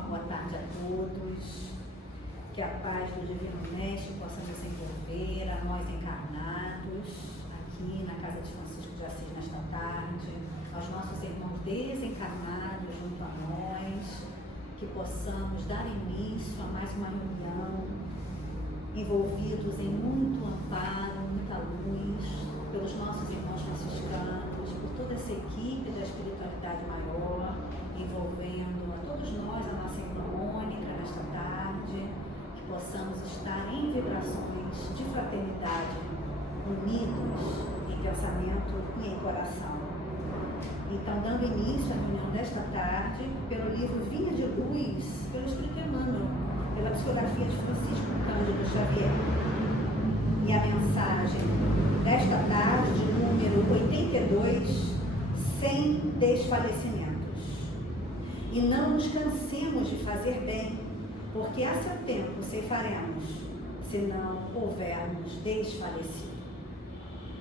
uma boa tarde a todos. Que a paz do Divino Mestre possa nos envolver, a nós encarnados, aqui na Casa de Francisco de Assis nesta tarde, aos nossos irmãos desencarnados junto a nós, que possamos dar início a mais uma reunião, envolvidos em muito amparo, muita luz, pelos nossos irmãos franciscanos, por toda essa equipe da espiritualidade maior, envolvendo a todos nós, a nossa irmã Mônica, nesta tarde, que possamos estar em vibrações de fraternidade, unidos em pensamento e em coração. Então, dando início à reunião desta tarde, pelo livro Vinha de Luz, pelo Espírito Emmanuel, pela psicografia de Francisco Cândido Xavier. E a mensagem desta tarde, número 82, sem desfalecimento. E não nos cansemos de fazer bem, porque a seu tempo ceifaremos, se não houvermos desfalecido.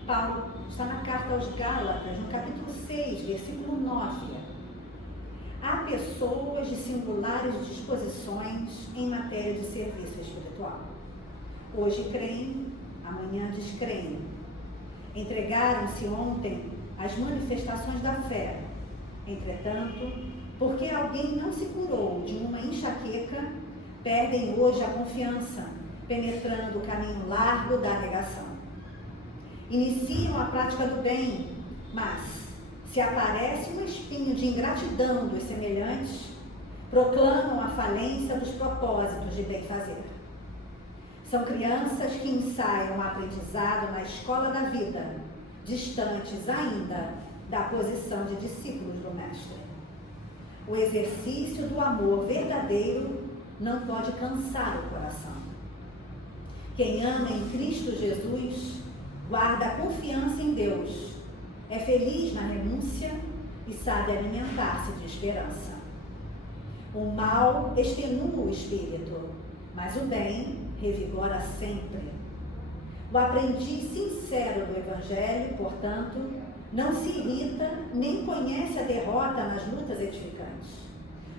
Paulo está na carta aos Gálatas, no capítulo 6, versículo 9. Há pessoas de singulares disposições em matéria de serviço espiritual. Hoje creem, amanhã descreem. Entregaram-se ontem às manifestações da fé. Entretanto, porque alguém não se curou de uma enxaqueca, perdem hoje a confiança, penetrando o caminho largo da negação. Iniciam a prática do bem, mas, se aparece um espinho de ingratidão dos semelhantes, proclamam a falência dos propósitos de bem fazer. São crianças que ensaiam o aprendizado na escola da vida, distantes ainda da posição de discípulos do Mestre. O exercício do amor verdadeiro não pode cansar o coração. Quem ama em Cristo Jesus guarda a confiança em Deus, é feliz na renúncia e sabe alimentar-se de esperança. O mal extenua o espírito, mas o bem revigora sempre. O aprendiz sincero do Evangelho, portanto, não se irrita nem conhece a derrota nas lutas edificantes,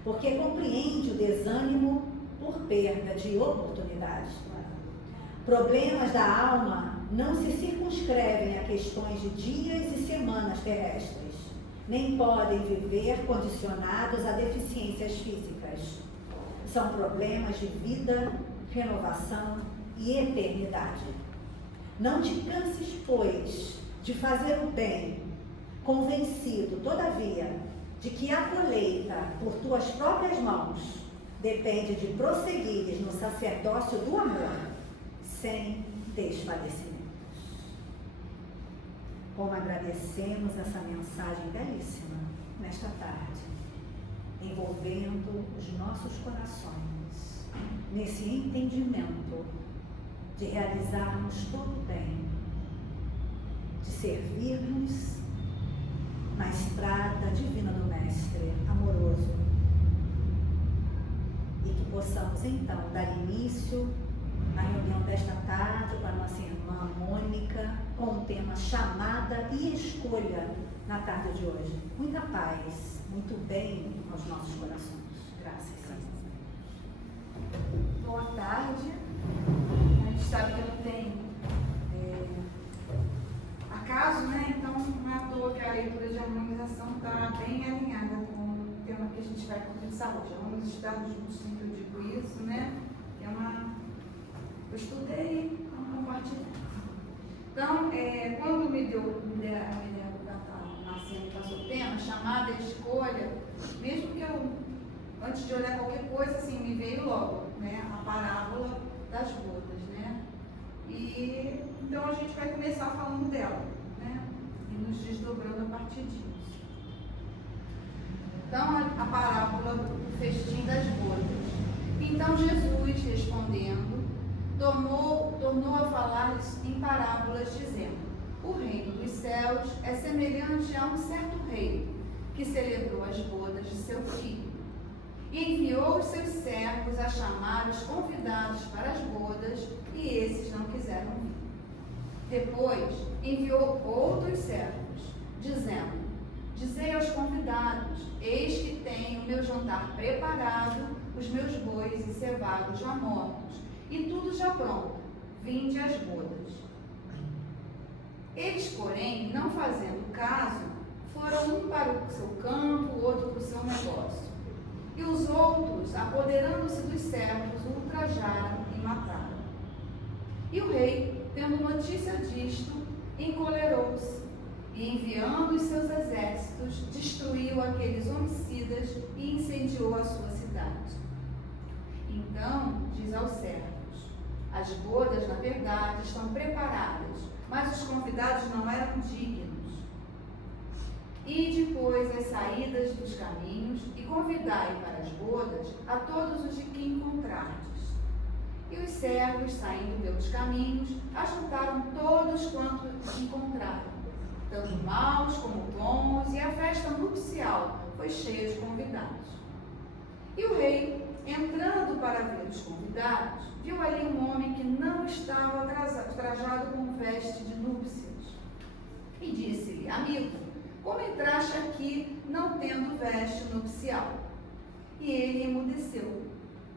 porque compreende o desânimo por perda de oportunidades. Problemas da alma não se circunscrevem a questões de dias e semanas terrestres, nem podem viver condicionados a deficiências físicas. São problemas de vida, renovação e eternidade. Não te canses, pois, de fazer o bem, convencido, todavia, de que a colheita por tuas próprias mãos depende de prosseguires no sacerdócio do amor, sem desfalecimentos. Como agradecemos essa mensagem belíssima nesta tarde, envolvendo os nossos corações nesse entendimento de realizarmos todo o bem, de servirmos na estrada divina do Mestre amoroso, e que possamos então dar início à reunião desta tarde com a nossa irmã Mônica, com o tema chamada e escolha na tarde de hoje. Muita paz, muito bem aos nossos corações. Graças a Deus. Boa tarde. A gente sabe que não tem acaso, né? Então não é à toa que a leitura de harmonização está bem alinhada com o tema que a gente vai conversar hoje. Vamos estar juntos, sempre eu digo isso, né? Eu estudei, vamos compartilhar. Então, quando me deu a ideia do Nascendo passou o tema, chamada e escolha, mesmo que eu, antes de olhar qualquer coisa, assim, me veio logo, né? A parábola das bodas, né? E então a gente vai começar falando dela, né? E nos desdobrando a partir disso. Então, a parábola do festim das bodas. Então Jesus, respondendo, tornou a falar-lhes em parábolas, dizendo: o reino dos céus é semelhante a um certo rei, que celebrou as bodas de seu filho, e enviou os seus servos a chamar os convidados para as bodas, e esses não quiseram vir. Depois enviou outros servos, dizendo: dizei aos convidados, eis que tenho o meu jantar preparado, os meus bois e cevados já mortos, e tudo já pronto, vinde às bodas. Eles, porém, não fazendo caso, foram um para o seu campo, outro para o seu negócio. E os outros, apoderando-se dos servos, o ultrajaram e mataram. E o rei, tendo notícia disto, encolerou-se, e enviando os seus exércitos, destruiu aqueles homicidas e incendiou a sua cidade. Então, diz aos servos, as bodas, na verdade, estão preparadas, mas os convidados não eram dignos. E depois as saídas dos caminhos, e convidai para as bodas a todos os de que encontrardes. E os servos, saindo pelos caminhos, ajuntaram todos quantos encontraram, tanto maus como bons, e a festa nupcial foi cheia de convidados. E o rei, entrando para ver os convidados, viu ali um homem que não estava trajado com veste de núpcias. E disse-lhe, amigo, como entraste aqui não tendo veste nupcial? E ele emudeceu.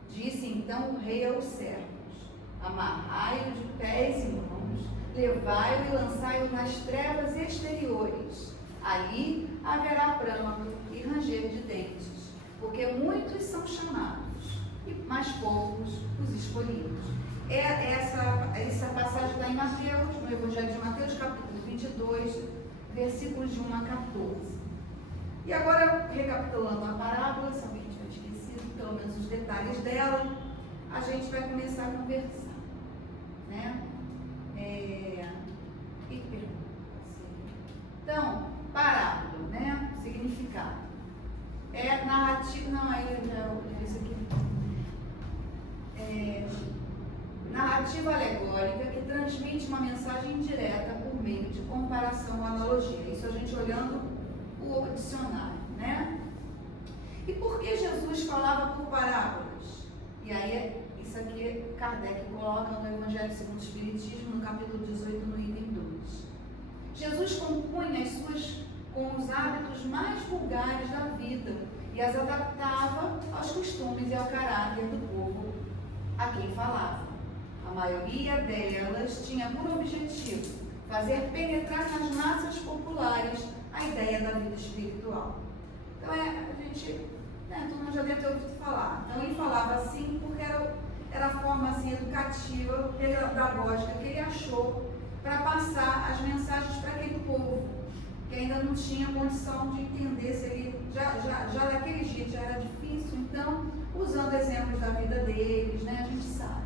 Disse então o rei aos servos, amarrai-o de pés e mãos, levai-o e lançai-o nas trevas exteriores. Ali haverá pranto e ranger de dentes, porque muitos são chamados, mas poucos os escolhidos. Essa passagem está em Mateus, no Evangelho de Mateus, capítulo 22, versículos de 1 a 14. E agora, recapitulando a parábola, se alguém tiver esquecido, pelo menos os detalhes dela, a gente vai começar a conversar, né? Então, parábola, né? Significado. É narrativa, não, aí eu já isso aqui. Narrativa alegórica que transmite uma mensagem direta por meio de comparação ou analogia. Isso a gente olhando o dicionário, né? E por que Jesus falava por parábolas? E aí, isso aqui Kardec coloca no Evangelho segundo o Espiritismo, no capítulo 18, no item 2. Jesus compunha as suas com os hábitos mais vulgares da vida e as adaptava aos costumes e ao caráter do povo a quem falava. A maioria delas tinha por objetivo fazer penetrar nas massas populares a ideia da vida espiritual. Então, a gente, todo mundo já deve ter ouvido falar. Então, ele falava assim porque era a forma assim, educativa, pedagógica que ele achou para passar as mensagens para aquele povo, que ainda não tinha condição de entender se ele, já daquele jeito já era difícil. Então, usando exemplos da vida deles, né, a gente sabe.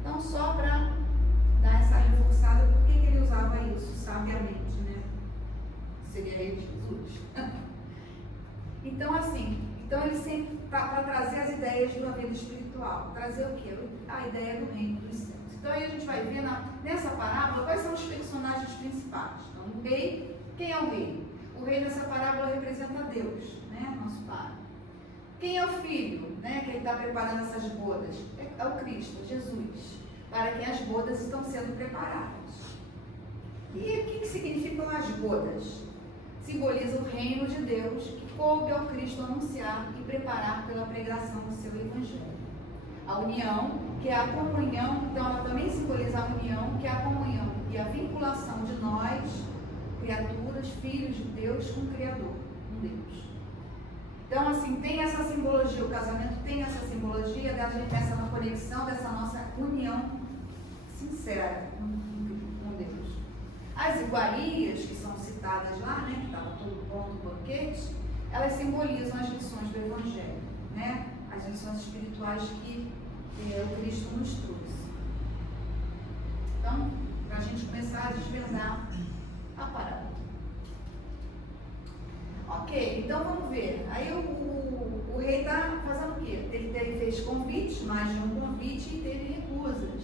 Então, só para dar essa reforçada, por que ele usava isso sabiamente, né? Seria ele Jesus. Então, assim, ele sempre, para trazer as ideias da vida espiritual, trazer o quê? A ideia do reino dos céus. Então, aí a gente vai ver nessa parábola quais são os personagens principais. Então, o rei, quem é o rei? O rei dessa parábola representa Deus, né? Nosso Pai. Quem é o filho, né? Que ele está preparando essas bodas? É o Cristo, Jesus, para quem as bodas estão sendo preparadas. E o que significam as bodas? Simboliza o reino de Deus que coube ao Cristo anunciar e preparar pela pregação do seu Evangelho. A união, que é a comunhão, então ela também simboliza a união, que é a comunhão e a vinculação de nós, criaturas, filhos de Deus, com o Criador, com Deus. Então, assim, tem essa simbologia, o casamento tem essa simbologia da gente pensar na conexão dessa nossa união sincera com Deus. As iguarias, que são citadas lá, né, que estava todo pronto no banquete, elas simbolizam as lições do Evangelho, né? As lições espirituais que o Cristo nos trouxe. Então, para a gente começar a desvendar a parábola. Ok, então vamos ver. Aí o rei está fazendo o quê? Ele fez convites, mais de um convite, e teve recusas.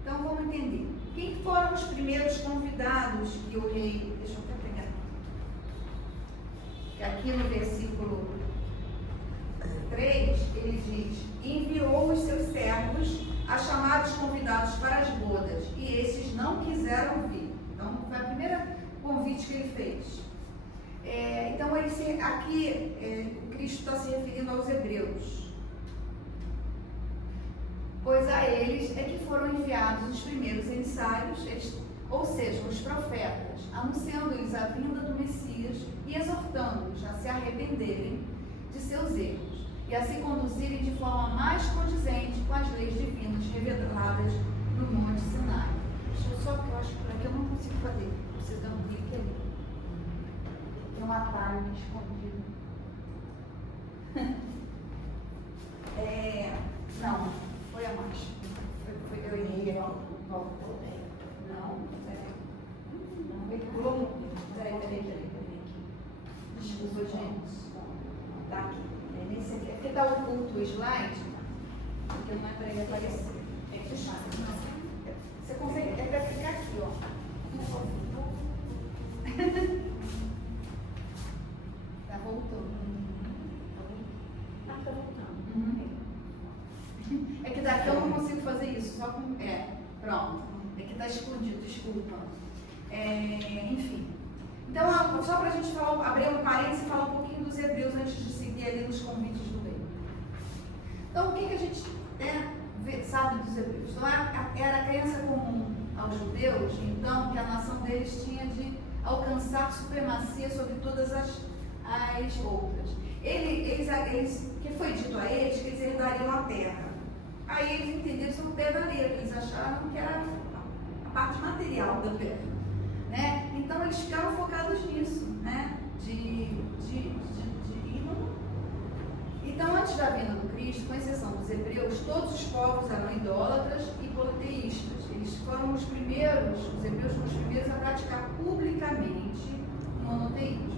Então vamos entender. Quem foram os primeiros convidados que o rei... Deixa eu até pegar. Que aqui no versículo 3, ele diz: enviou os seus servos a chamar os convidados para as bodas, e esses não quiseram vir. Então, foi o primeiro convite que ele fez. Então, aqui o Cristo está se referindo aos hebreus, pois a eles é que foram enviados os primeiros emissários, ou seja, os profetas, anunciando-lhes a vinda do Messias e exortando-os a se arrependerem de seus erros e a se conduzirem de forma mais condizente com as leis divinas reveladas no Monte Sinai. Deixa eu só, porque eu acho que por aqui eu não consigo fazer. Vocês dão um clique ali. Tem um atalho escondido. Não, foi a mais. Foi eu errei aqui. Não, peraí. Desculpa, gente. Tá aqui. Nesse aqui. Aqui está oculto o slide, porque não é para ele aparecer. Você consegue, é para ficar aqui, ó. Tá voltando. Tá voltando. É que daqui eu não consigo fazer isso, só com. Pronto. É que está escondido, desculpa. Enfim. Então, só para a gente falar, abrir um parênteses e falar um pouquinho dos hebreus antes de seguir ali nos convites do reino. Então, o que a gente sabe dos hebreus? Então, era a crença comum aos judeus, então, que a nação deles tinha de alcançar supremacia sobre todas as outras. Que foi dito a eles que eles herdariam a terra. Aí eles entenderam isso no pé da letra, eles acharam que era a parte material da terra. Né? Então eles ficaram focados nisso, né? Então, antes da vinda do Cristo, com exceção dos hebreus, todos os povos eram idólatras e politeístas. Eles foram os hebreus foram os primeiros a praticar publicamente o monoteísmo.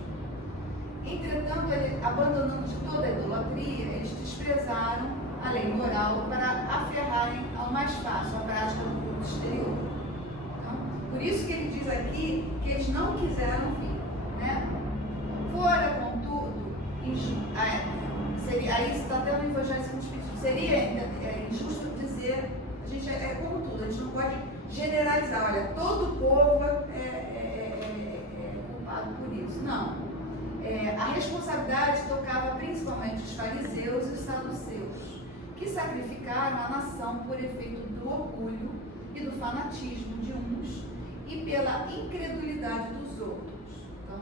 Entretanto, abandonando de toda a idolatria, eles desprezaram a lei moral para aferrarem ao mais fácil, a prática do culto exterior. Por isso que ele diz aqui que eles não quiseram vir, né? Fora, contudo, aí está até no Evangelho segundo o Espírito, seria injusto dizer, a gente como tudo, a gente não pode generalizar, olha, todo povo é culpado por isso. Não. A responsabilidade tocava principalmente os fariseus e os saduceus, que sacrificaram a nação por efeito do orgulho e do fanatismo de uns e pela incredulidade dos outros. Então,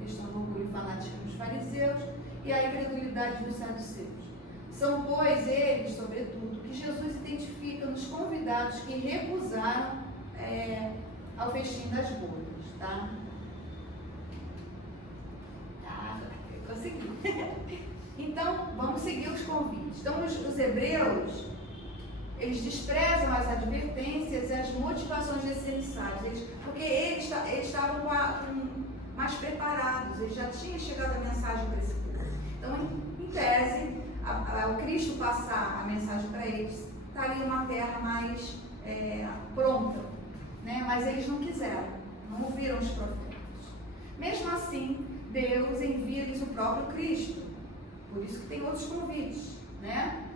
questão do orgulho e fanatismo dos fariseus e a incredulidade dos saduceus. São, pois, eles, sobretudo, que Jesus identifica nos convidados que recusaram ao festim das bodas, tá? Consegui. Então, vamos seguir os convites. Então, os hebreus, eles desprezam as advertências e as motivações desses emissários, porque eles estavam mais preparados, eles já tinham chegado a mensagem para esse povo. Então, em tese, o Cristo passar a mensagem para eles, estaria uma terra mais pronta, né? Mas eles não quiseram, não ouviram os profetas. Mesmo assim, Deus envia-lhes o próprio Cristo, por isso que tem outros convites, né?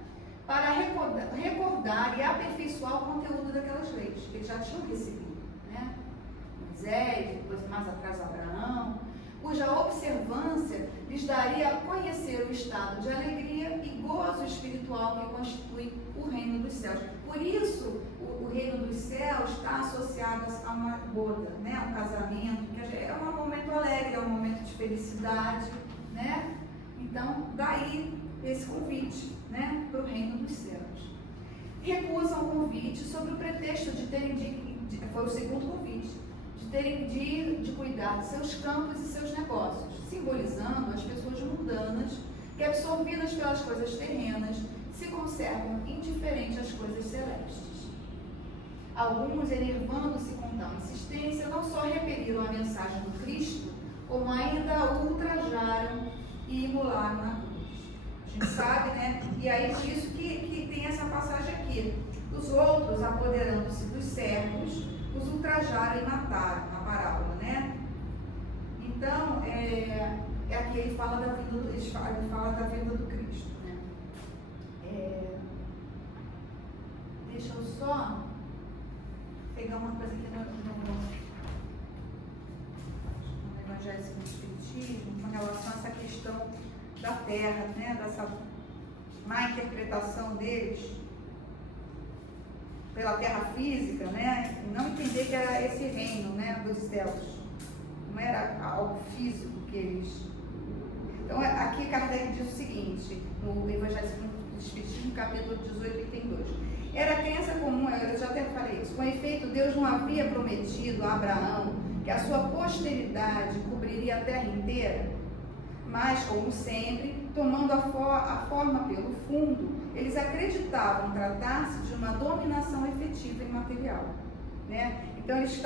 Para recordar e aperfeiçoar o conteúdo daquelas leis que eles já tinham recebido, né? Moisés, depois mais atrás Abraão, cuja observância lhes daria a conhecer o estado de alegria e gozo espiritual que constitui o reino dos céus. Por isso, o reino dos céus está associado a uma boda, né? Um casamento, que é um momento alegre, é um momento de felicidade, né? Então, daí esse convite, né, para o reino dos céus. Recusam o convite sob o pretexto de terem foi o segundo convite, de terem de cuidar de seus campos e seus negócios, simbolizando as pessoas mundanas que, absorvidas pelas coisas terrenas, se conservam indiferentes às coisas celestes. Alguns, enervando-se com tal insistência, não só repeliram a mensagem do Cristo, como ainda a ultrajaram e imolaram na cruz. A gente sabe, né? E aí por isso que tem essa passagem aqui. Os outros, apoderando-se dos servos, os ultrajaram e mataram, na parábola, né? Então, aqui ele fala da vinda do Cristo, né? Deixa eu só pegar uma coisa aqui no negócio Evangelho segundo o Espiritismo com relação a essa questão da terra, né, dessa má interpretação deles pela terra física, né, e não entender que era esse reino, né, dos céus, não era algo físico que eles... Então, aqui Kardec diz o seguinte, no Evangelho segundo o Espiritismo, capítulo 18, item 2. Era crença comum, eu já até falei isso, com efeito, Deus não havia prometido a Abraão que a sua posteridade cobriria a terra inteira, mas, como sempre, tomando a forma pelo fundo, eles acreditavam tratar-se de uma dominação efetiva e material, né? Então, eles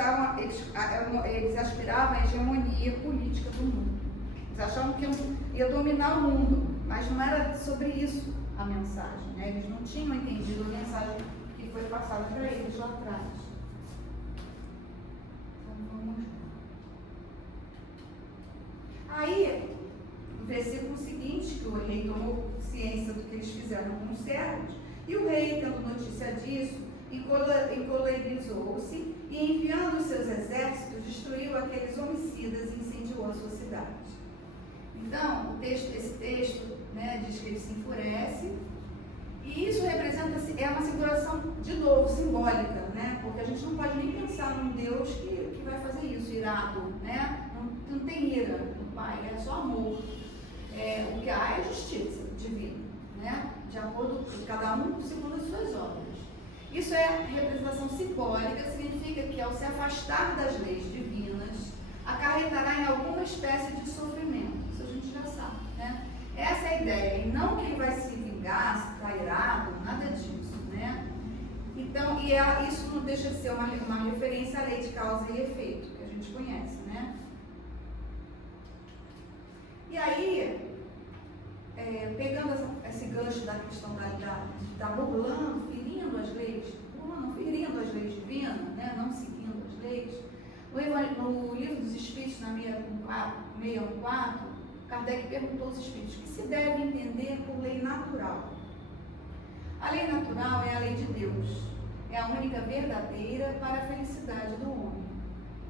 aspiravam à hegemonia política do mundo. Eles achavam que ia dominar o mundo, mas não era sobre isso a mensagem, né? Eles não tinham entendido a mensagem que foi passada para eles lá atrás. Então, vamos lá. Aí, no versículo seguinte, que o rei tomou ciência do que eles fizeram com os servos, e o rei, tendo notícia disso, encolerizou-se e, enviando os seus exércitos, destruiu aqueles homicidas e incendiou a sua cidade. Então, esse texto, né, diz que ele se enfurece, e isso representa, é uma figuração, de novo, simbólica, né? Porque a gente não pode nem pensar num Deus que vai fazer isso, irado, né? Não tem ira no Pai, é só amor. O que há é justiça divina, né? De acordo com cada um segundo as suas obras. Isso é representação simbólica, significa que ao se afastar das leis divinas, acarretará em alguma espécie de sofrimento. Isso a gente já sabe, né? Essa é a ideia, e não que ele vai se vingar, se está irado, nada disso, né? Então, isso não deixa de ser uma referência à lei de causa e efeito, que a gente conhece, né? E aí, pegando esse gancho da questão da burlando, ferindo as leis divinas, né? Não seguindo as leis, no Livro dos Espíritos, na 614, Kardec perguntou aos Espíritos o que se deve entender por lei natural. A lei natural é a lei de Deus, é a única verdadeira para a felicidade do homem.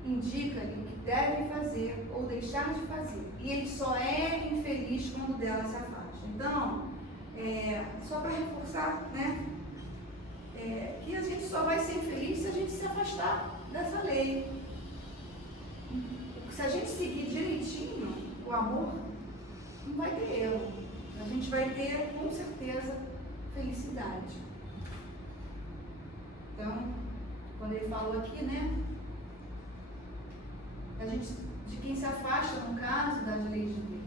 Indica-lhe o que deve fazer ou deixar de fazer, e ele só é infeliz quando dela se afasta. Então, só para reforçar, né, que a gente só vai ser infeliz se a gente se afastar dessa lei. Se a gente seguir direitinho o amor, não vai ter erro. A gente vai ter, com certeza, felicidade. Então, quando ele falou aqui, né, de quem se afasta, no caso, das leis de Deus,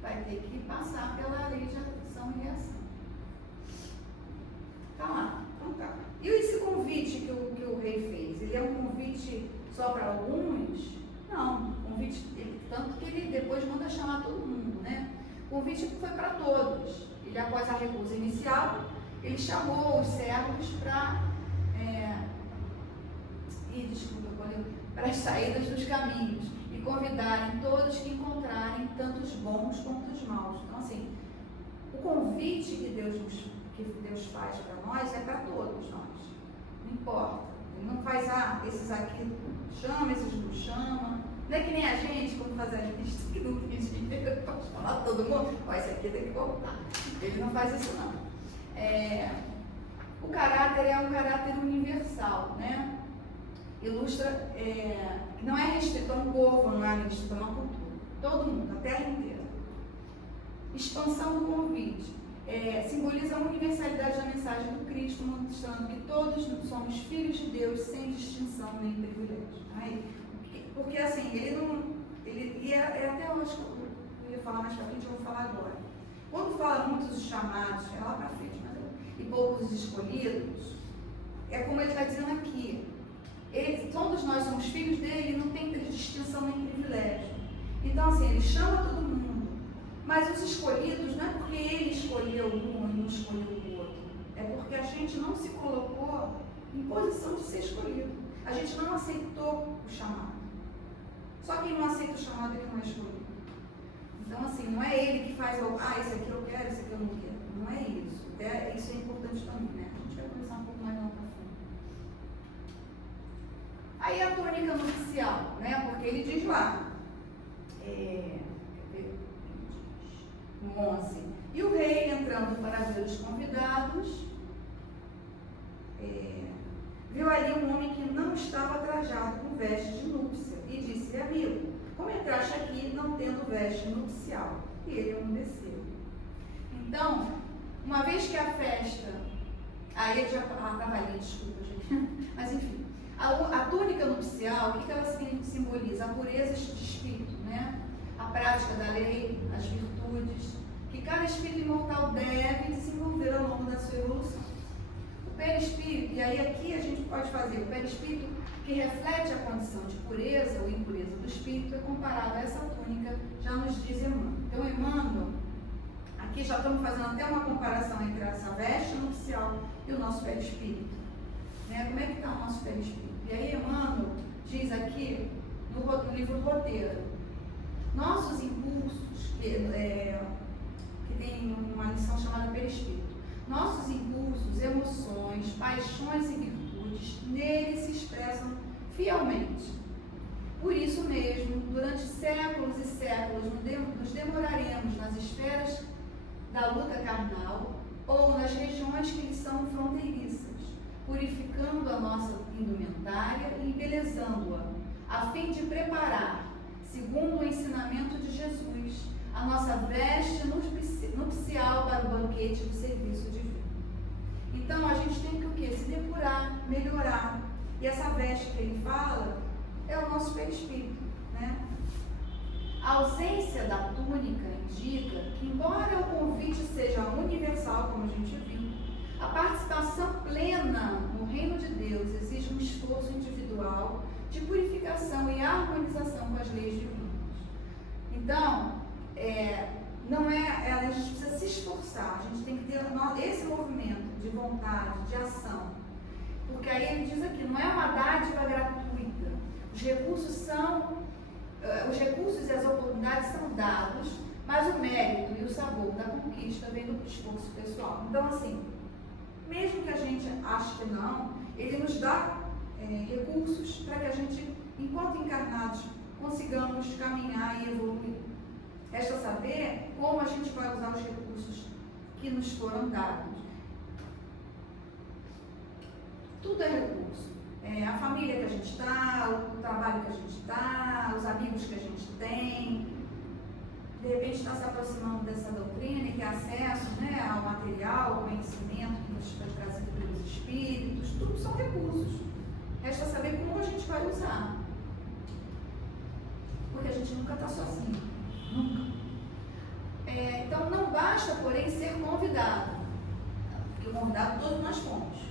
vai ter que passar pela lei de ação e reação. Tá lá, então tá. E esse convite que o rei fez, ele é um convite só para alguns? Não, convite, tanto que ele depois manda chamar todo mundo, né? O convite foi para todos. Ele, após a recusa inicial, ele chamou os servos para para as saídas dos caminhos e convidarem todos que encontrarem tanto os bons quanto os maus. Então, assim, o convite que Deus faz para nós é para todos nós. Não importa. Ele não faz, esses aqui chama, esses não chama. Não é que nem a gente, como faz a lista, que não tem dinheiro para chamar todo mundo. Esse aqui tem que voltar. Ele não faz isso, não. O caráter é um caráter universal, né? Ilustra, não é restrito a um povo, não é restrito a uma cultura. Todo mundo, a terra inteira. Expansão do convite. Simboliza a universalidade da mensagem do Cristo, mostrando que todos somos filhos de Deus sem distinção nem privilégio. Porque assim, até eu acho que eu ia falar mais pra frente, eu vou falar agora. Quando fala muitos chamados, é lá pra frente, e poucos escolhidos, é como ele está dizendo aqui. Todos nós somos filhos dele, não tem distinção nem privilégio. Então assim, ele chama todo mundo. Mas os escolhidos não é porque ele escolheu um e não escolheu o outro. É porque a gente não se colocou em posição de ser escolhido. A gente não aceitou o chamado. Só quem não aceita o chamado é que não é escolhido. Então, assim, não é ele que faz, esse aqui eu quero, esse aqui eu não quero. Não é isso. Isso é importante também, né? A gente vai conversar um pouco mais lá para frente. Aí a túnica nupcial, né? Porque ele diz entrando para ver os convidados, viu ali um homem que não estava trajado com veste de núpcia e disse: amigo, como entraste aqui não tendo veste nupcial? E ele emudeceu. Então, uma vez que a festa, aí ele já estava ali, desculpa, gente, mas enfim, a túnica nupcial, o que ela simboliza? A pureza de espírito, né? A prática da lei, as virtudes, que cada espírito imortal deve desenvolver ao longo da sua evolução. O perispírito, e aí aqui a gente pode fazer, o perispírito que reflete a condição de pureza ou impureza do espírito é comparado a essa túnica, já nos diz Emmanuel. Então, Emmanuel, aqui já estamos fazendo até uma comparação entre essa veste nupcial e o nosso perispírito. Né? Como é que está o nosso perispírito? E aí Emmanuel diz aqui, no livro Roteiro, nossos impulsos, que tem uma lição chamada perispírito, nossos impulsos, emoções, paixões e virtudes, nele se expressam fielmente. Por isso mesmo, durante séculos e séculos, nos demoraremos nas esferas da luta carnal ou nas regiões que lhe são fronteiriças, purificando a nossa indumentária e embelezando-a, a fim de preparar, segundo o ensinamento de Jesus, a nossa veste nupcial para o banquete do serviço divino. Então, a gente tem que o quê? Se depurar, melhorar. E essa veste que ele fala é o nosso perispírito, né? A ausência da túnica indica que, embora o convite seja universal, como a gente viu, a participação plena no reino de Deus exige um esforço individual de purificação e harmonização com as leis divinas. Então, a gente precisa se esforçar, a gente tem que ter esse movimento de vontade, de ação. Porque aí ele diz aqui, não é uma dádiva gratuita. Os recursos e as oportunidades são dados, mas o mérito e o sabor da conquista vem do esforço pessoal. Então, assim, mesmo que a gente ache que não, ele nos dá recursos para que a gente, enquanto encarnados, consigamos caminhar e evoluir. Resta saber como a gente vai usar os recursos que nos foram dados. Tudo é recurso. A família que a gente está, o trabalho que a gente está, os amigos que a gente tem. De repente está se aproximando dessa doutrina e ter acesso, né, ao material, ao conhecimento que nos foi trazido pelos espíritos. Tudo são recursos. Resta saber como a gente vai usar. Porque a gente nunca está sozinho. Nunca. Então, não basta, porém, ser convidado. Porque convidado todos nós fomos.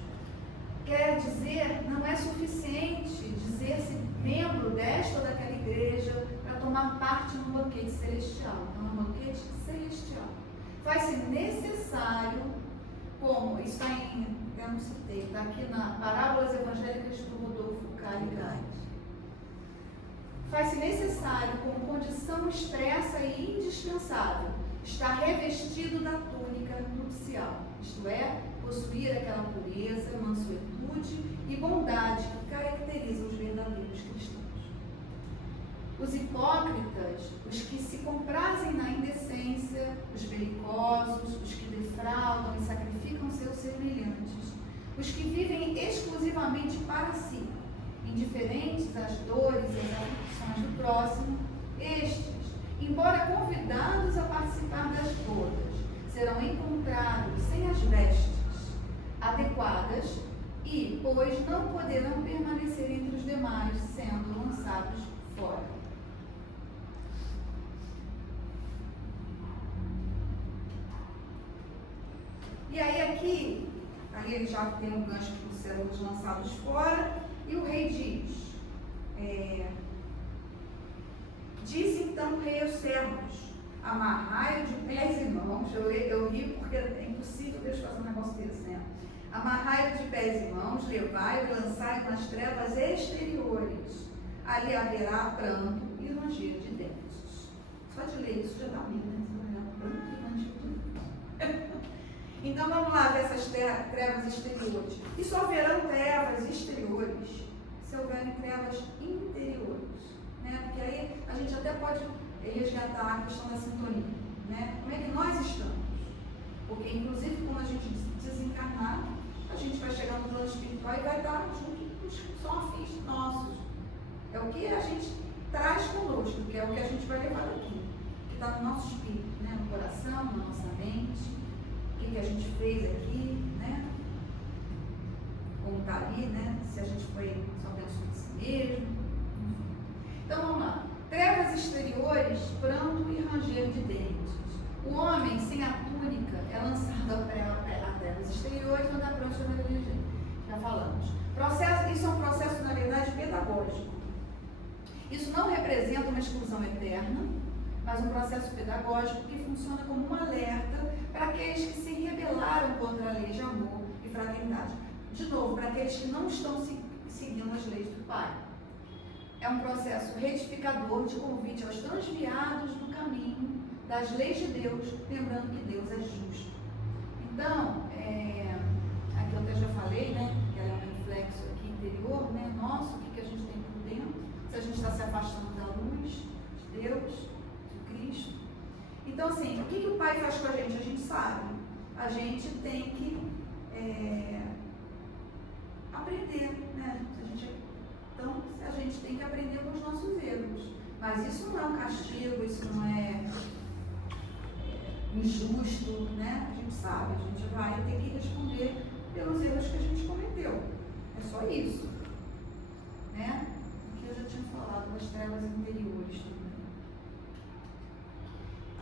Quer dizer, não é suficiente dizer-se membro desta ou daquela igreja para tomar parte no banquete celestial. Então, é um banquete celestial. Faz-se necessário, como está eu não citei, está aqui na Parábolas Evangélicas do Rodolfo Caligares. Faz-se necessário, como condição expressa e indispensável, estar revestido da túnica nupcial, isto é, possuir aquela pureza, mansuetude e bondade que caracterizam os verdadeiros cristãos. Os hipócritas, os que se comprazem na indecência, os belicosos, os que defraudam e sacrificam seus semelhantes, os que vivem exclusivamente para si, indiferentes às dores e às aflições do próximo, estes, embora convidados a participar das bodas, serão encontrados sem as vestes adequadas e, pois, não poderão permanecer entre os demais, sendo lançados fora. E aí aqui ele já tem um gancho para os servos lançados fora, e o rei diz, diz então o rei aos servos, amarrai-o de pés e mãos. Eu ri porque é impossível Deus fazer um negócio desse, né? Amarrai-o de pés e mãos, levai-o e lançai-o nas trevas exteriores. Ali haverá pranto e ranger de dentes. Só de ler isso já dá medo, né? Pranto e ranger de dentes. Então vamos lá ver essas trevas exteriores. E só haverão trevas exteriores se houverem trevas interiores, né? Porque aí a gente até pode resgatar a questão da sintonia, né? Como é que nós estamos? Porque, inclusive, quando a gente desencarnar, a gente vai chegar no plano espiritual e vai estar junto com os que são afins nossos. É o que a gente traz conosco, que é o que a gente vai levar daqui, que está no nosso espírito, né? No coração, na nossa mente, o que a gente fez aqui, né? Como está ali, né? Se a gente foi só pensou em si mesmo. Então vamos lá. Trevas exteriores, pranto e ranger de dentes. O homem sem a túnica é lançado a trevas exteriores, onde a prancha não é dirigida. Já falamos. Isso é um processo, na verdade, pedagógico. Isso não representa uma exclusão eterna, mas um processo pedagógico que funciona como um alerta para aqueles que se rebelaram contra a lei de amor e fraternidade. De novo, para aqueles que não estão seguindo as leis do Pai. É um processo retificador de convite aos transviados do caminho das leis de Deus, lembrando que Deus é justo. Então, aqui eu até já falei, né, que ela é um reflexo aqui interior, né, nosso, o que a gente tem por dentro, se a gente está se afastando da luz de Deus, de Cristo. Então, assim, o que o Pai faz com a gente sabe. A gente tem que aprender, né? Então, a gente tem que aprender com os nossos erros. Mas isso não é um castigo, isso não é injusto, né? A gente sabe, a gente vai ter que responder pelos erros que a gente cometeu. É só isso. Né? Aqui eu já tinha falado das trevas interiores também.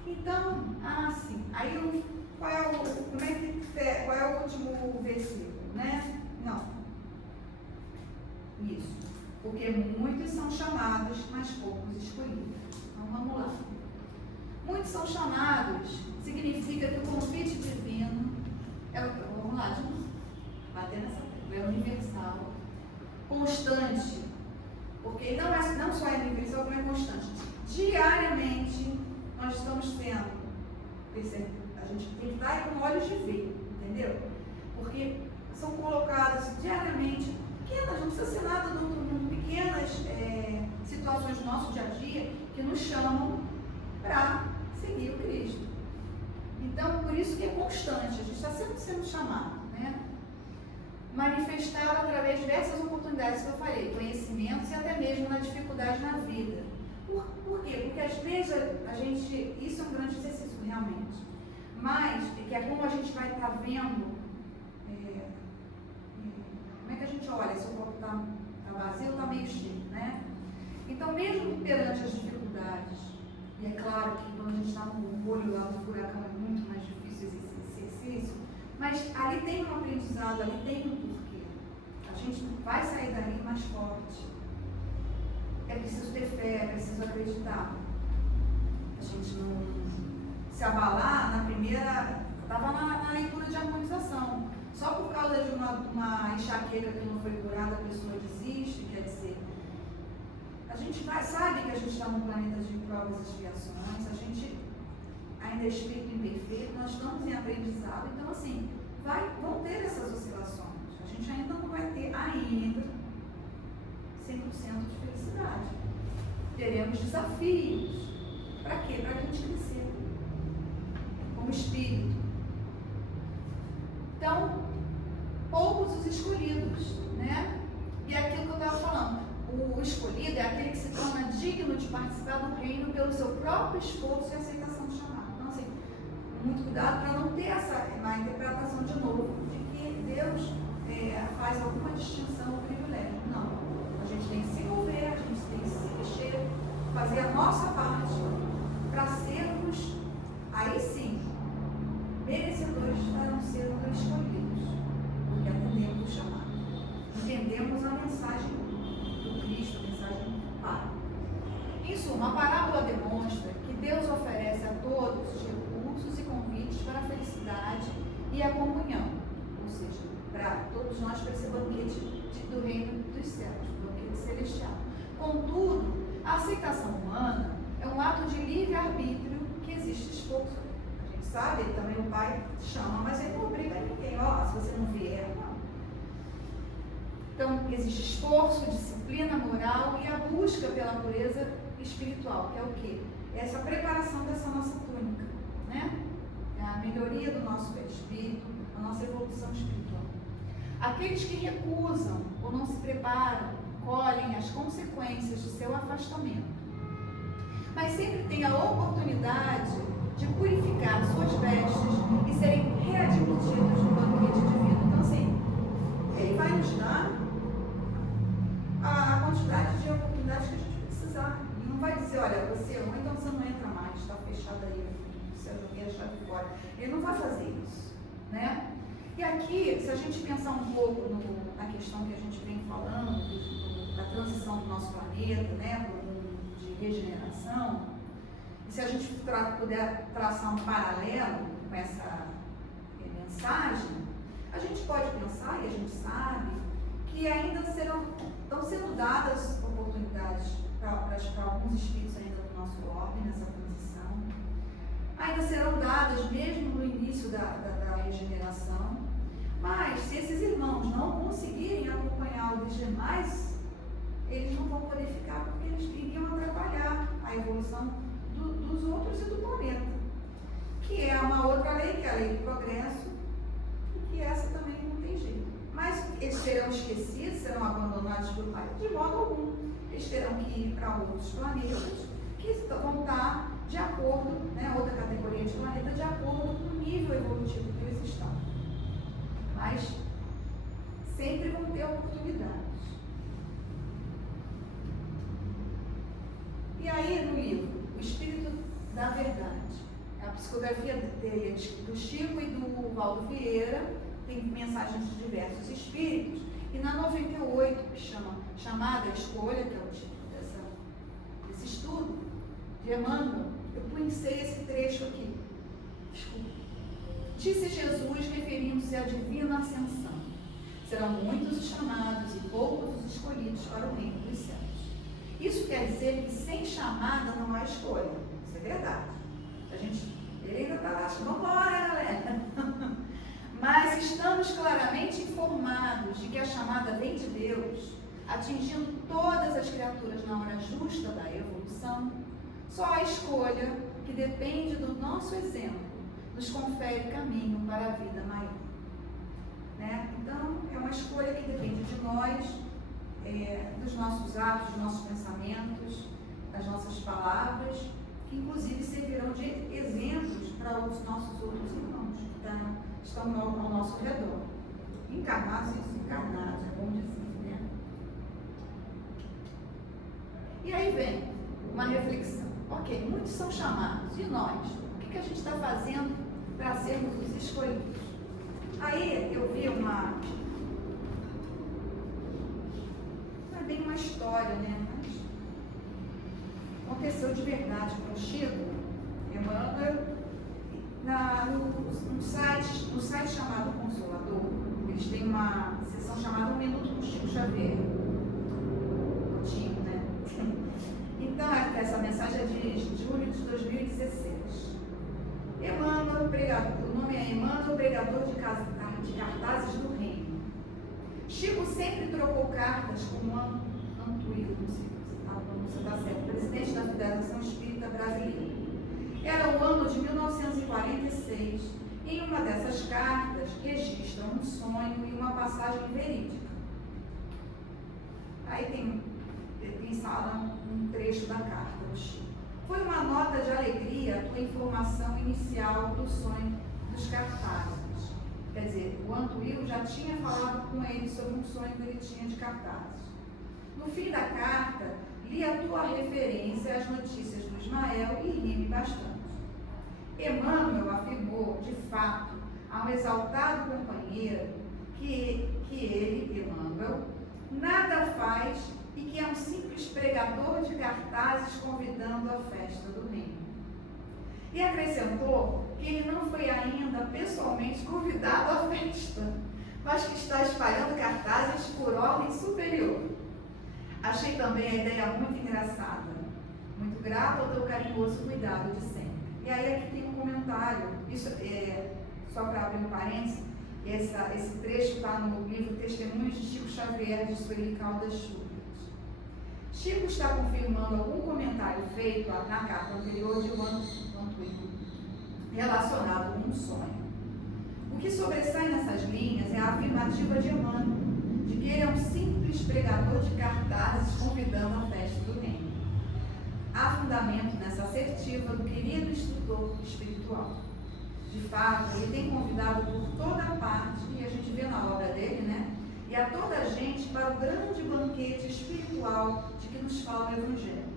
Então, sim. Aí, qual é o último versículo, né? Não. Isso. Porque muitos são chamados, mas poucos escolhidos. Então, vamos lá. Muitos são chamados, significa que o convite divino vamos lá, de novo. Bater nessa tecla, é universal, constante. Porque não só é universal, como é constante. Diariamente, nós estamos tendo, a gente tem que estar com olhos de ver, entendeu? Porque são colocadas diariamente pequenas, não precisa ser nada do outro mundo, pequenas situações do nosso dia a dia que nos chamam para seguir o Cristo. Então, por isso que é constante, a gente está sempre sendo chamado, né? Manifestado através de diversas oportunidades que eu falei, conhecimentos e até mesmo na dificuldade na vida. Por quê? Porque às vezes isso é um grande exercício realmente, mas que é como a gente vai estar vendo. Como é que a gente olha se o copo está vazio ou está meio cheio, né? Então, mesmo perante as dificuldades, e é claro que quando a gente está no olho lá do furacão é muito mais difícil esse exercício, mas ali tem um aprendizado, ali tem um porquê. A gente vai sair dali mais forte. É preciso ter fé, é preciso acreditar. A gente não se abalar na primeira... Estava na leitura de harmonização. Só por causa de uma enxaqueca que não foi curada, a pessoa desiste, quer dizer, a gente sabe que a gente está num planeta de provas e expiações, a gente ainda é espírito imperfeito, nós estamos em aprendizado, então assim, vão ter essas oscilações, a gente ainda não vai ter ainda 100% de felicidade, teremos desafios, para quê? Para a gente crescer, como espírito. Então, poucos os escolhidos, né? E é aquilo que eu estava falando, o escolhido é aquele que se torna digno de participar do reino pelo seu próprio esforço e aceitação do chamado. Então, assim, muito cuidado para não ter essa má interpretação de novo, de que Deus faz alguma distinção ou privilégio. Não, a gente tem que se envolver, a gente tem que se mexer, fazer a nossa parte para sermos, aí sim, merecedores estarão sendo escolhidos, porque atendemos o chamado. Entendemos a mensagem do Cristo, a mensagem do Pai. Em suma, a parábola demonstra que Deus oferece a todos os recursos e convites para a felicidade e a comunhão, ou seja, para todos nós para esse banquete do reino dos céus, banquete celestial. Contudo, a aceitação humana é um ato de livre-arbítrio que existe esforço. Sabe, também o Pai chama, mas ele não obriga ninguém. Se você não vier, não. Então, existe esforço, disciplina moral e a busca pela pureza espiritual, que é o quê? Essa preparação dessa nossa túnica, né? a melhoria do nosso perispírito, a nossa evolução espiritual. Aqueles que recusam ou não se preparam, colhem as consequências do seu afastamento, mas sempre têm a oportunidade de purificar suas vestes e serem readmitidos no banquete divino. Então, assim, ele vai nos dar a quantidade de oportunidades que a gente precisar. Ele não vai dizer, olha, você é ruim, então você não entra mais, está fechado aí, você joguei a chave fora. Ele não vai fazer isso, né? E aqui, se a gente pensar um pouco na questão que a gente vem falando, da transição do nosso planeta, né, para um mundo de regeneração, e se a gente puder traçar um paralelo com essa mensagem, a gente pode pensar, e a gente sabe, que ainda estão sendo dadas oportunidades para alguns espíritos ainda do nosso orbe nessa transição. Ainda serão dadas mesmo no início da regeneração, mas se esses irmãos não conseguirem acompanhar os demais, eles não vão poder ficar porque eles iriam atrapalhar a evolução dos outros e do planeta, que é uma outra lei, que é a lei do progresso, e que essa também não tem jeito. Mas eles serão esquecidos, serão abandonados por pai de modo algum. Eles terão que ir para outros planetas que vão estar de acordo, né, outra categoria de planeta, de acordo com o nível evolutivo que eles estão. Mas sempre vão ter oportunidades. E aí, no livro, O Espírito da Verdade, a psicografia do Chico e do Valdo Vieira, tem mensagens de diversos espíritos, e na 98, que chama Chamada Escolha, que é o título desse estudo, de Emmanuel, eu pensei esse trecho aqui. Desculpa. Disse Jesus, referindo-se à divina ascensão: serão muitos os chamados e poucos os escolhidos para o reino dos céus. Isso quer dizer que sem chamada não há escolha. Isso é verdade. Ele ainda está lá, vamos embora, galera. Mas estamos claramente informados de que a chamada vem de Deus, atingindo todas as criaturas na hora justa da evolução. Só a escolha, que depende do nosso exemplo, nos confere caminho para a vida maior. Né? Então, é uma escolha que depende de nós, dos nossos atos, dos nossos pensamentos, das nossas palavras, que inclusive servirão de exemplos para os nossos outros irmãos que estão ao nosso redor. Encarnados e desencarnados, é bom dizer, né? E aí vem uma reflexão. Ok, muitos são chamados, e nós? O que a gente está fazendo para sermos os escolhidos? Aí eu vi não é bem uma história, né? Mas aconteceu de verdade com o Chico, Emmanuel, no site chamado Consolador. Eles têm uma sessão chamada 1 Minuto com Chico Xavier. Antigo, né? Então, essa mensagem é de julho de 2016. Emmanuel, o nome é Emmanuel, pregador de cartazes do reino. Chico sempre trocou cartas com Antuíro, não sei se está certo, presidente da Federação Espírita Brasileira. Era o ano de 1946, e em uma dessas cartas registra um sonho e uma passagem verídica. Aí pensaram um trecho da carta do Chico. Foi uma nota de alegria a tua informação inicial do sonho dos cartazes. Quer dizer, o Antuíro já tinha falado com ele sobre um sonho que ele tinha de cartazes. No fim da carta, li a tua referência às notícias do Ismael e ri-me bastante. Emmanuel afirmou, de fato, a um exaltado companheiro que ele, Emmanuel, nada faz e que é um simples pregador de cartazes convidando à festa do reino. E acrescentou que ele não foi ainda pessoalmente convidado à festa, mas que está espalhando cartazes por ordem superior. Achei também a ideia muito engraçada. Muito grato ao teu carinhoso cuidado de sempre. E aí aqui tem um comentário, isso é só para abrir um parênteses, esse trecho está no livro Testemunhos de Chico Xavier, de Sueli Caldas Schubert. Chico está confirmando algum comentário feito na carta anterior de Antuíro. relacionado com um sonho. O que sobressai nessas linhas é a afirmativa de Emmanuel, de que ele é um simples pregador de cartazes convidando à festa do reino. Há fundamento nessa assertiva do querido instrutor espiritual. De fato, ele tem convidado por toda parte, e a gente vê na obra dele, né? E a toda a gente para o grande banquete espiritual de que nos fala o Evangelho.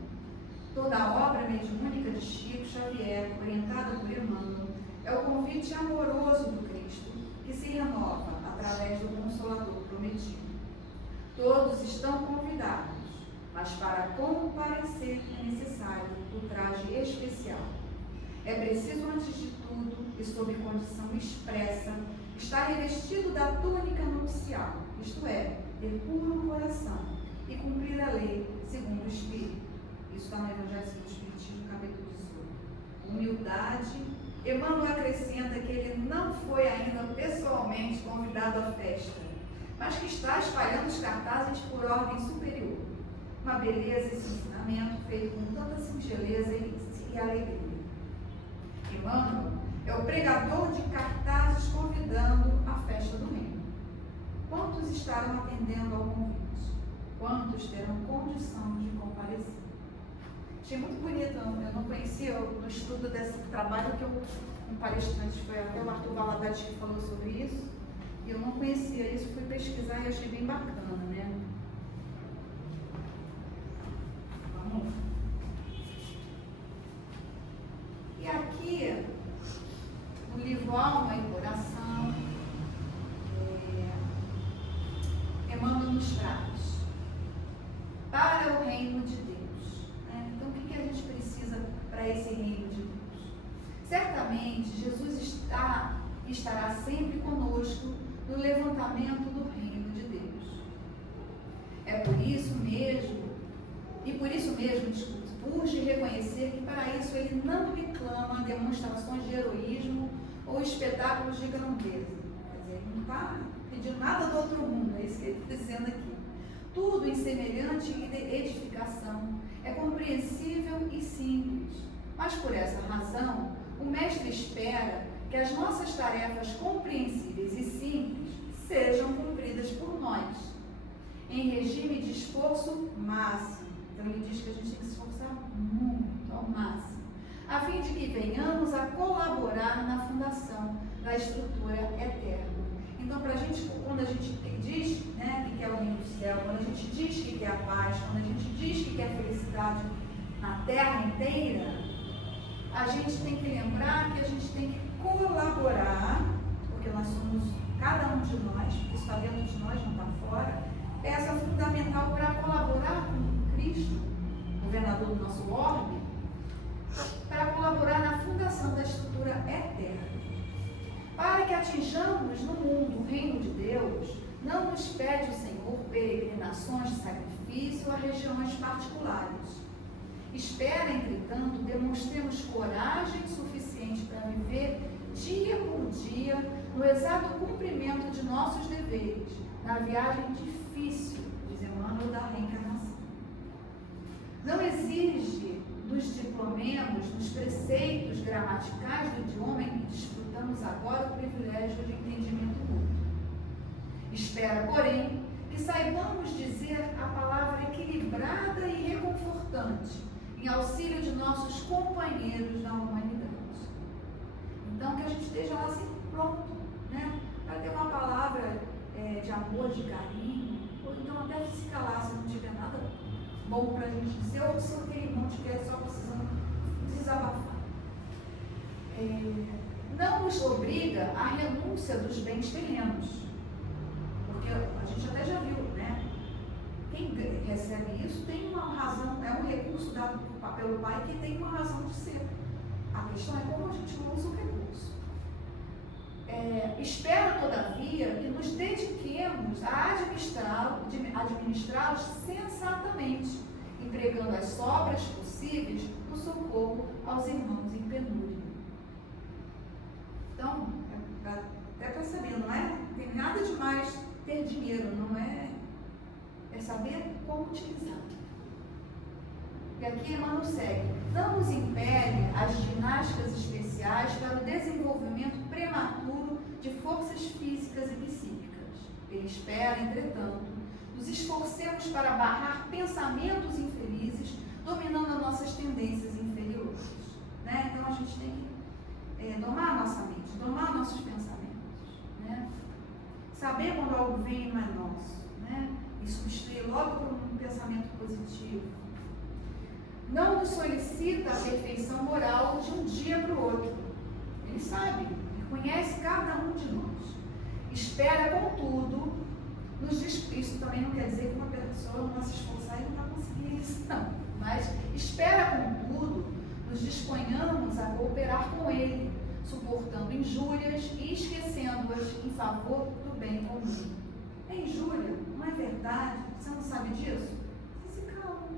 Toda a obra mediúnica de Chico Xavier, orientada por Emmanuel, é o convite amoroso do Cristo, que se renova através do Consolador prometido. Todos estão convidados, mas para comparecer é necessário o traje especial. É preciso, antes de tudo, e sob condição expressa, estar revestido da túnica nupcial, isto é, ter puro coração e cumprir a lei segundo o Espírito. Isso está no Evangelho segundo o Espiritismo, capítulo 18. Humildade. Emmanuel acrescenta que ele não foi ainda pessoalmente convidado à festa, mas que está espalhando os cartazes por ordem superior. Uma beleza esse ensinamento feito com tanta singeleza e alegria. Emmanuel é o pregador de cartazes convidando à festa do reino. Quantos estarão atendendo ao convite? Quantos terão condição de comparecer? Achei muito bonito, eu não conhecia no estudo desse trabalho que um palestrante, foi até o Arthur Valadares que falou sobre isso, e eu não conhecia isso, fui pesquisar e achei bem bacana, né? Vamos lá. E aqui, no livro Alma e Coração, Emmanuel nos traz para o reino de Deus. Então, o que a gente precisa para esse reino de Deus? Certamente, Jesus estará sempre conosco no levantamento do reino de Deus. É por isso mesmo, urge reconhecer que para isso ele não reclama demonstrações de heroísmo ou espetáculos de grandeza. Quer dizer, ele não está pedindo nada do outro mundo, é isso que ele está dizendo aqui. Tudo em semelhante edificação é compreensível e simples, mas por essa razão, o Mestre espera que as nossas tarefas compreensíveis e simples sejam cumpridas por nós, em regime de esforço máximo. Então ele diz que a gente tem que se esforçar muito, ao máximo, a fim de que venhamos a colaborar na fundação da estrutura eterna. Então, para a gente, quando a gente diz, né, que quer o reino do céu, quando a gente diz que quer a paz, quando a gente diz que quer a felicidade na terra inteira, a gente tem que lembrar que a gente tem que colaborar, porque nós somos, cada um de nós, isso está dentro de nós, não está fora, peça fundamental para colaborar com Cristo, governador do nosso orbe, para colaborar na fundação da estrutura eterna. Para que atinjamos no mundo o reino de Deus, não nos pede o Senhor peregrinações de sacrifício a regiões particulares. Espera, entretanto, demonstremos coragem suficiente para viver dia por dia no exato cumprimento de nossos deveres, na viagem difícil, diz Emmanuel, da reencarnação. Não exige nos diplomemos, nos preceitos gramaticais do idioma em que desfrutamos agora o privilégio de entendimento mútuo. Espera, porém, que saibamos dizer a palavra equilibrada e reconfortante em auxílio de nossos companheiros na humanidade. Então, que a gente esteja lá sempre pronto, né? Para ter uma palavra de amor, de carinho, ou então até se calar se não tiver nada bom para a gente dizer, ou se aquele irmão estiver só precisando desabafar. Não nos obriga à renúncia dos bens terrenos, porque a gente até já viu, né? Quem recebe isso tem uma razão, é um recurso dado pelo Pai que tem uma razão de ser. A questão é como a gente usa o recurso. Espera, todavia, que nos dediquemos a administrá-los sensatamente, empregando as sobras possíveis no socorro aos irmãos em penúria. Então, até para saber, não tem nada demais ter dinheiro, não é saber como utilizar. E aqui Emmanuel segue: não nos impele as ginásticas especiais para o desenvolvimento prematuro de forças físicas e psíquicas. Ele espera, entretanto, nos esforcemos para barrar pensamentos infelizes, dominando as nossas tendências inferiores. Né? Então a gente tem que domar a nossa mente, domar nossos pensamentos. Né? Saber quando algo vem e não é nosso. Né? E substituir logo por um pensamento positivo. Não nos solicita a perfeição moral de um dia para o outro. Ele sabe, ele conhece cada um de nós. Espera, contudo, isso também não quer dizer que uma pessoa não vai se esforçar e não vai conseguir isso, não. Mas espera, contudo, nos disponhamos a cooperar com ele, suportando injúrias e esquecendo-as em favor do bem comum. É injúria? Não é verdade? Você não sabe disso? Você se calma.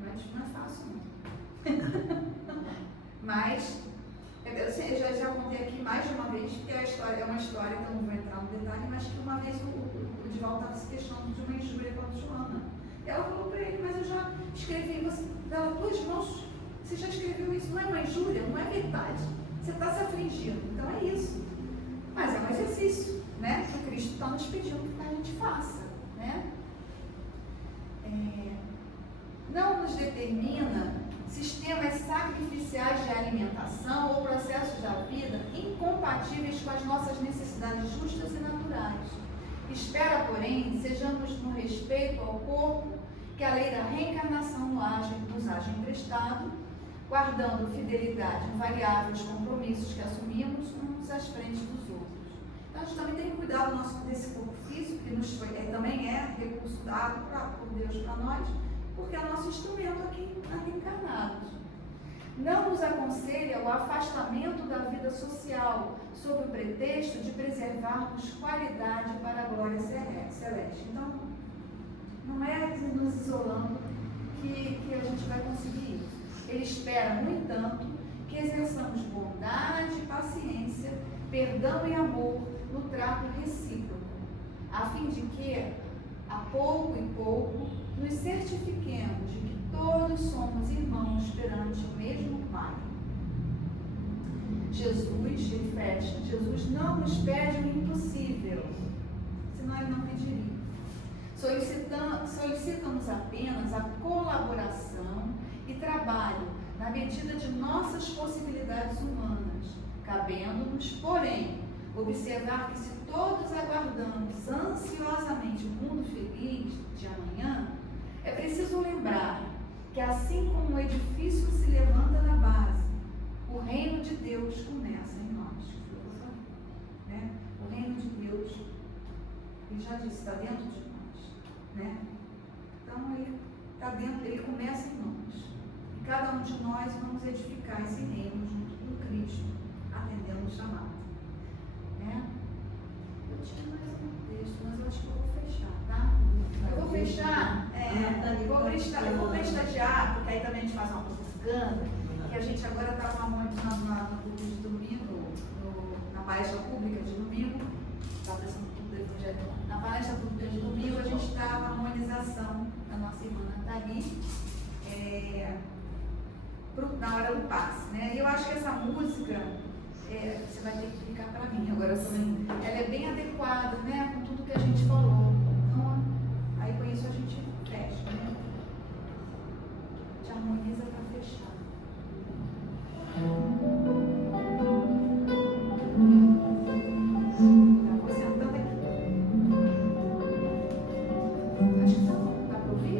Mas não é fácil, não. Mas, eu já contei aqui mais de uma vez, porque é uma história que eu não vou entrar no detalhe, mas que uma vez o Divaldo estava se questionando de uma injúria contra a Joana. E ela falou para ele: mas eu já escrevi, pelas tuas mãos, você já escreveu isso, não é uma injúria, não é verdade. Você está se afligindo, então é isso. Mas é um exercício, né, que Cristo está nos pedindo que a gente faça, né? Não nos determina sistemas sacrificiais de alimentação ou processos da vida incompatíveis com as nossas necessidades justas e naturais. Espera, porém, sejamos no respeito ao corpo que a lei da reencarnação nos haja emprestado, guardando fidelidade invariável aos compromissos que assumimos uns às frentes dos outros. Então, a gente também tem que cuidar desse corpo físico, que também é recurso dado por Deus para nós, porque é o nosso instrumento aqui encarnados. Não nos aconselha o afastamento da vida social, sob o pretexto de preservarmos qualidade para a glória celeste. Então, não é nos isolando que a gente vai conseguir isso. Ele espera, no entanto, que exerçamos bondade, paciência, perdão e amor no trato recíproco, a fim de que, a pouco e pouco, nos certifiquemos de que todos somos irmãos perante o mesmo Pai. ele fecha, Jesus não nos pede o impossível, senão ele não pediria. Solicita-nos apenas a colaboração e trabalho na medida de nossas possibilidades humanas, cabendo-nos, porém, observar que se todos aguardamos ansiosamente o mundo feliz de amanhã, é preciso lembrar que assim como o edifício se levanta na base, o reino de Deus começa em nós. Né? O reino de Deus, ele já disse, está dentro de nós. Né? Então, ele está dentro, ele começa em nós. E cada um de nós vamos edificar esse reino junto com Cristo, atendendo o chamado. Né? Eu tinha mais um texto, mas eu acho que eu vou fechar, tá? Eu vou fechar, eu vou prestigiar, porque aí também a gente faz uma propaganda, que a gente agora está com uma no culto de domingo, na palestra pública de domingo, está prestando tudo do Evangelho. Na palestra pública de domingo, a gente está com a harmonização da nossa irmã Nathalie, na hora do passe, né? E eu acho que essa música, você vai ter que explicar para mim agora também, ela é bem adequada, né, com tudo que a gente falou. Então, aí com isso a gente fecha, né? A gente harmoniza para fechar. Vou sentando aqui. Acho que tá bom. Dá para ouvir?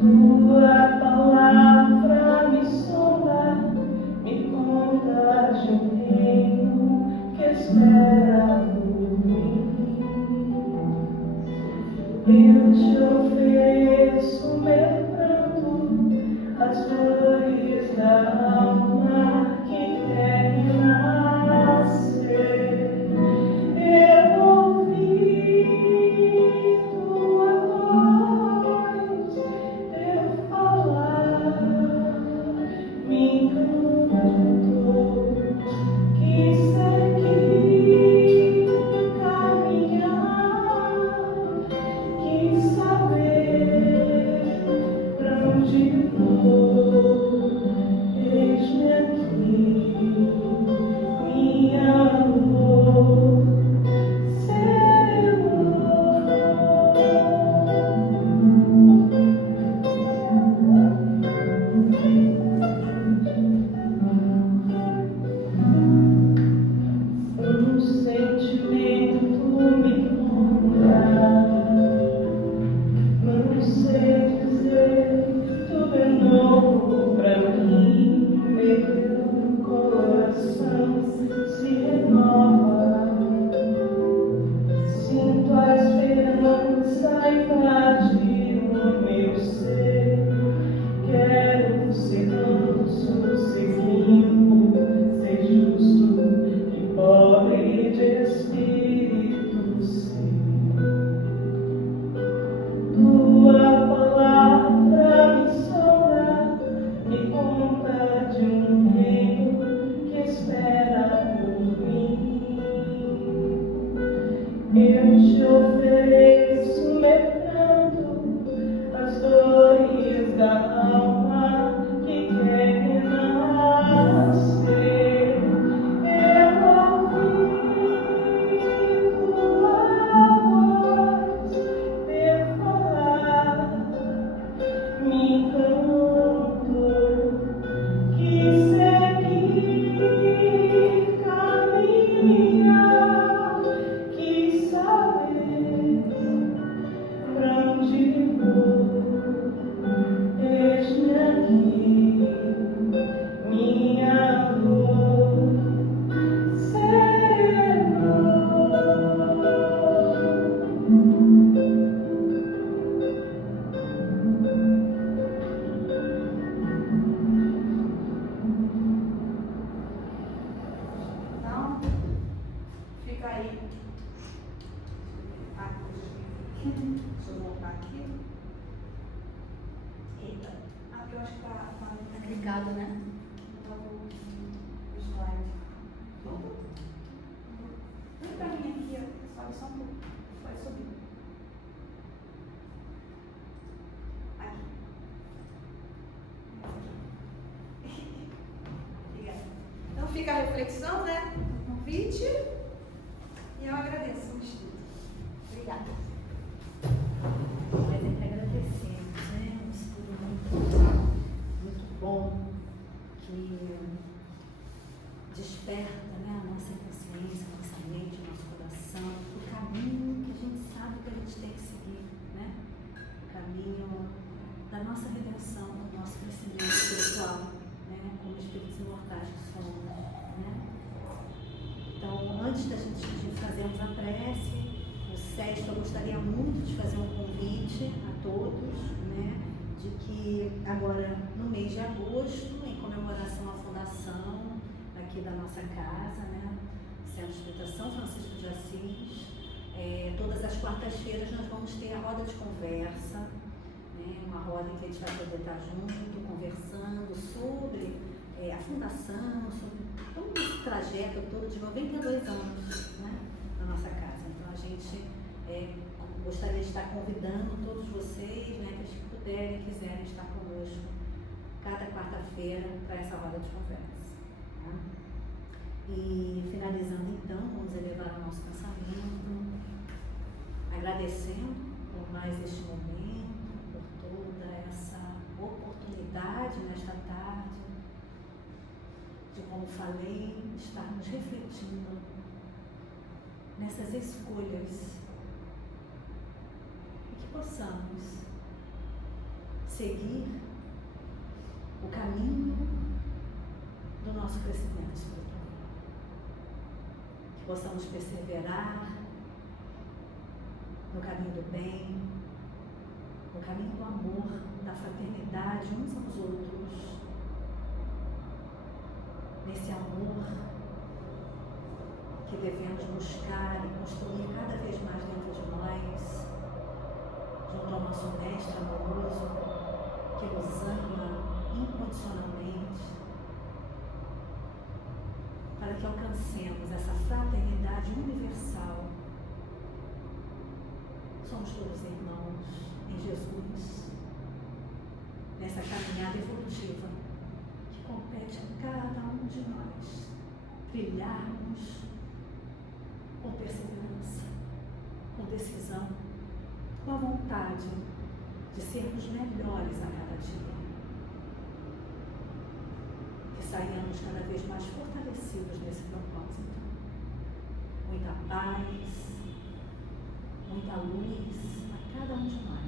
Tua palavra Eu te ofereço meu pranto, as dores da alma que quer renascer. Eu ouvi tua voz, teu falar, me encantou. Quis seguir, caminhar, quis saber pra onde vou. Eis-me aqui, minha dor serenou. Então, fica aí. Deixa eu voltar aqui. Eita, Aqui eu acho que tá tá clicado, né? o slide. Vem pra mim aqui, ó. Sobe só um pouco. Pode subir. Aqui. Obrigada. Então fica a reflexão, né? O convite. E eu agradeço o estudo. Obrigada. Nós é que agradecemos, né? Um estudo muito bom, que desperta, né, a nossa consciência, a nossa mente, o nosso coração, o caminho que a gente sabe que a gente tem que seguir, né? O caminho da nossa redenção, do nosso crescimento espiritual, né? Como espíritos imortais que somos, né? Então, antes da gente fazermos a prece, o Sexto, eu gostaria muito de fazer um convite a todos, né, de que agora no mês de agosto, em comemoração à fundação aqui da nossa casa, né, Centro Espírita São Francisco de Assis, todas as quartas-feiras nós vamos ter a roda de conversa, né, uma roda em que a gente vai poder estar junto, conversando sobre a fundação, sobre todo esse trajeto todo de 92 anos, né, na nossa casa. Então a gente gostaria de estar convidando todos vocês, né, que puderem, quiserem estar conosco cada quarta-feira para essa roda de conversa. Tá? E finalizando então, vamos elevar o nosso pensamento, agradecendo por mais este momento, por toda essa oportunidade nesta tarde, de, como falei, estarmos refletindo nessas escolhas e que possamos seguir o caminho do nosso crescimento espiritual, que possamos perseverar no caminho do bem, no caminho do amor, da fraternidade uns aos outros, nesse amor que devemos buscar e construir cada vez mais dentro de nós, junto ao nosso mestre amoroso, que nos ama incondicionalmente, para que alcancemos essa fraternidade universal. Somos todos irmãos em Jesus, nessa caminhada evolutiva que compete a cada um de nós brilharmos com perseverança, com decisão, com a vontade de sermos melhores a cada dia. Que saiamos cada vez mais fortalecidos nesse propósito. Muita paz, muita luz a cada um de nós.